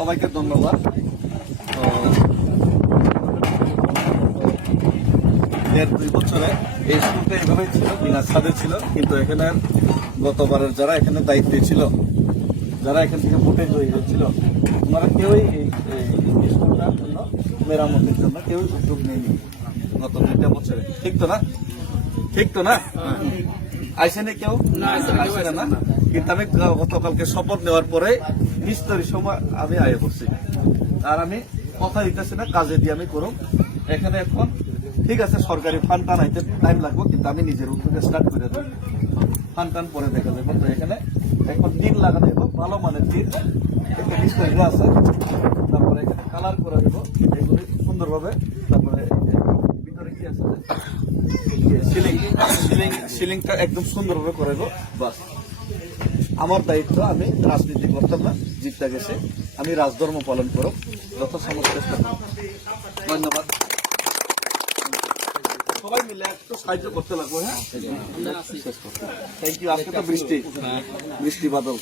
সবাইকে ধন্যবাদ। দেড় 2 বছরে এই স্কুলটা এভাবেই ছিল, বিনা ছাদে ছিল, কিন্তু এখানে গতবারের যারা এখানে দায়িত্বে ছিল, যারা এখান থেকে ভোটে জয়ী হয়েছিল, ওনারা কেউই এই স্কুলটার জন্য মেরামতের জন্য কেউ উদ্যোগ নেয়নি গত 2টা বছরে। ঠিক তো না? ঠিক তো না? আইসেনে কেউ আইসেনে না, কিন্তু আমি গতকালকে শপথ নেওয়ার পরে 20 তারিখ সময় আমি আয় করছি। আর আমি কথা দিতেছি না, কাজে দিয়ে আমি করুন। এখানে এখন ঠিক আছে সরকারি ফান্ড টান আইতে টাইম লাগবে, কিন্তু আমি নিজের উদ্যোগে স্টার্ট করে দেব। ফান্ড টান পরে দেখা যাবে। তো এখানে এখন টিন লাগানো দেবো, ভালো মানের টিন, একটা মিস্ত্রি আছে, তারপরে এখানে কালার করে দেবো এগুলি সুন্দরভাবে। তারপরে ভিতরে কি আছে সিলিংটা একদম সুন্দরভাবে করে দেবো। বাস আমার দায়িত্ব, আমি রাজনীতি করতাম না, জিততে গেছে, আমি রাজধর্ম পালন করব, যথাসম্ভব চেষ্টা করব। ধন্যবাদ। সবাই মিলে একটু সাহায্য করতে লাগবে। হ্যাঁ, থ্যাংক ইউ। আজকে তো বৃষ্টি বাদল।